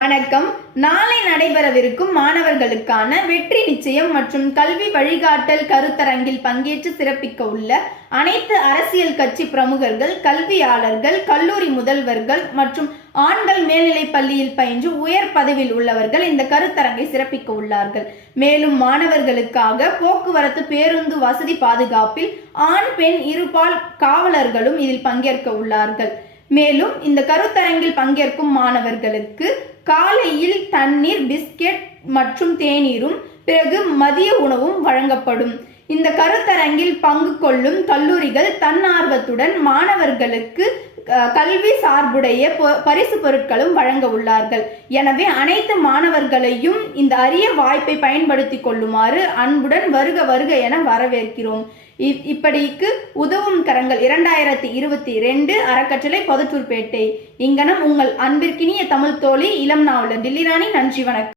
வணக்கம். நாளை நடைபெறவிருக்கும் மாணவர்களுக்கான வெற்றி நிச்சயம் மற்றும் கல்வி வழிகாட்டல் கருத்தரங்கில் பங்கேற்று சிறப்பிக்க உள்ள அனைத்து அரசியல் கட்சி பிரமுகர்கள், கல்வியாளர்கள், கல்லூரி முதல்வர்கள் மற்றும் ஆண்கள் மேல்நிலைப் பள்ளியில் பயின்று உயர் பதவியில் உள்ளவர்கள் இந்த கருத்தரங்கை சிறப்பிக்க உள்ளார்கள். மேலும் மாணவர்களுக்காக போக்குவரத்து, பேருந்து வசதி பாதுகாப்பில் ஆண், பெண் இருபால் காவலர்களும் இதில் பங்கேற்க உள்ளார்கள். மேலும் இந்த கருத்தரங்கில் பங்கேற்கும் மாணவர்களுக்கு காலையில் தண்ணீர், பிஸ்கெட் மற்றும் தேநீரும் பிறகு மதிய உணவும் வழங்கப்படும். இந்த கருத்தரங்கில் பங்கு கொள்ளும் கல்லூரிகள் தன்னார்வத்துடன் மாணவர்களுக்கு கல்வி சார்புடைய பரிசு பொருட்களும் வழங்க உள்ளார்கள். எனவே அனைத்து மாணவர்களையும் இந்த அரிய வாய்ப்பை பயன்படுத்தி கொள்ளுமாறு அன்புடன் வருக வருக என வரவேற்கிறோம். இப்படிக்கு உதவும் கரங்கள் 2022 அறக்கட்டளை பொதட்டூர்பேட்டை. இங்கனம் உங்கள் அன்பிற்கினிய தமிழ் தோழி இளம் நாவலர் டில்லிராணி. நன்றி, வணக்கம்.